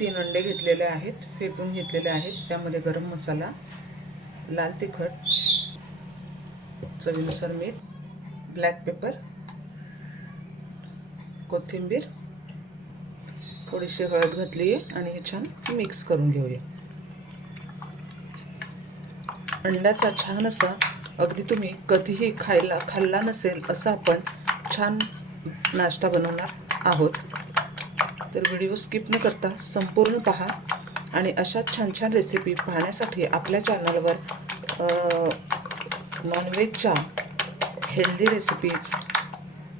तीन अंडे घेतलेले आहेत फेटून घेतलेले आहेत. त्यामध्ये गरम मसाला लाल तिखट चवीनुसार मीठ ब्लॅक पेपर कोथिंबीर थोडीशी हळद घातली आहे आणि हे छान मिक्स करून घेऊया. अंड्याचा छान असा अगदी तुम्ही कधीही खायला खाल्ला नसेल असा आपण छान नाश्ता बनवणार आहोत. तर व्हिडिओ स्किप न करता संपूर्ण पहा आणि अशा छान छान रेसिपी पाहण्यासाठी आपल्या चॅनलवर नॉनव्हेजच्या हेल्दी रेसिपीज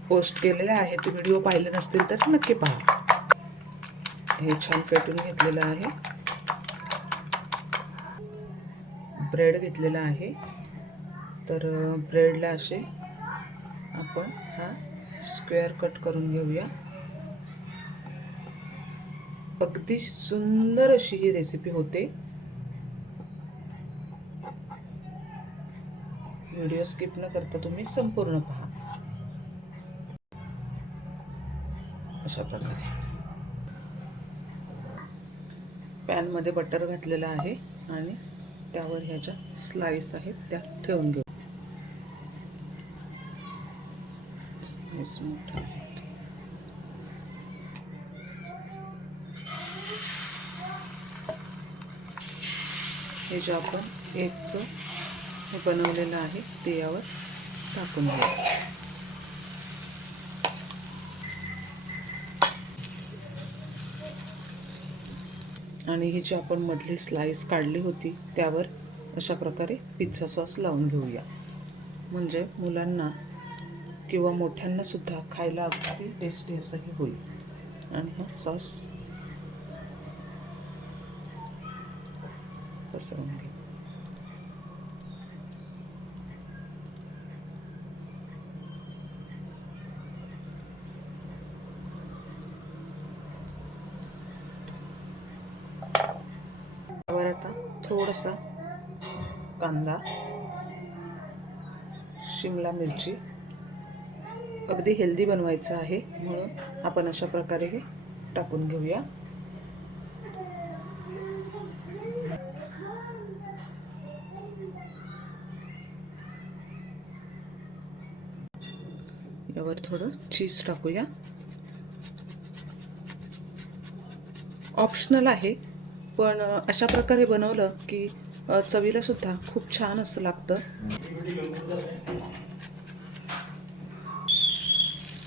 पोस्ट केलेल्या आहेत. व्हिडिओ पाहिले नसतील तर नक्की पहा. हे छान फेटून घेतलेलं आहे. ब्रेड घेतलेला आहे. तर ब्रेडला असे आपण हा स्क्वेअर कट करून घेऊया. अगदी सुंदर अशी ही रेसिपी होते. व्हिडिओ स्किप न करता तुम्ही संपूर्ण पहा. अशा प्रकारे. पॅनमध्ये बटर घातलेलं आहे आणि त्यावर ह्या ज्या स्लाईस आहेत त्या ठेवून घेऊ. स्लाईस मोठा आहे. हे जे आपण एगचं हे बनवलेलं आहे ते यावर टाकून घेऊ. आणि ही जी आपण मधली स्लाइस काढली होती त्यावर अशा प्रकारे पिझ्झा सॉस लावून घेऊया. म्हणजे मुलांना किंवा मोठ्यांनासुद्धा खायला अगदी टेस्टी असंही होईल. आणि हा सॉस पसरवून घे आता थोडासा कांदा शिमला मिरची अगदी हेल्दी बनवायचं आहे म्हणून आपण अशा प्रकारे हे टाकून घेऊया. यावर थोडं चीज टाकूया. ऑप्शनल आहे पण अशा प्रकारे बनवलं की चवीला सुद्धा खूप छान असं लागतं.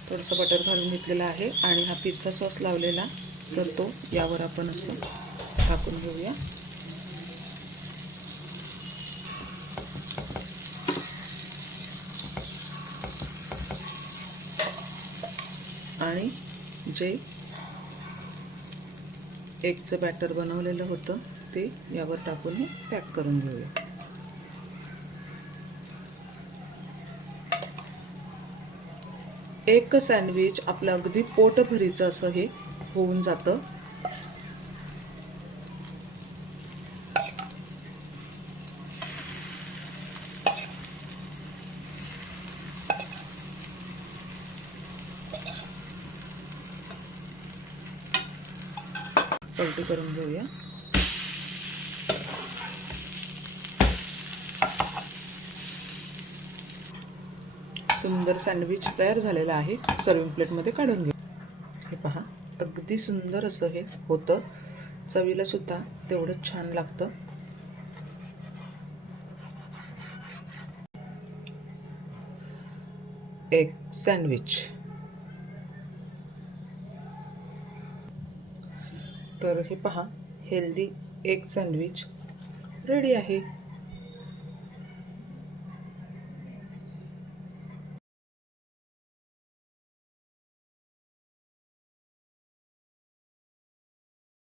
थोडंसं बटर घालून घेतलेलं आहे आणि हा पिझ्झा सॉस लावलेला तर तो यावर आपण असं टाकून घेऊया. आणि जे एगचं बॅटर बनवलेलं होतं ते यावर टाकून हे पॅक करून घेऊया. एक सँडविच आपलं अगदी पोटभरीचं असं हे होऊन जातं. पलटी करून घेऊया. सुंदर सँडविच तयार झालेला आहे. सर्विंग प्लेटमध्ये काढून घे हे पहा अगदी सुंदर असं हे होतं. चवीला सुद्धा तेवढंच छान लागतं. एक सँडविच. तर हे पहा हेल्दी एग सँडविच रेडी आहे.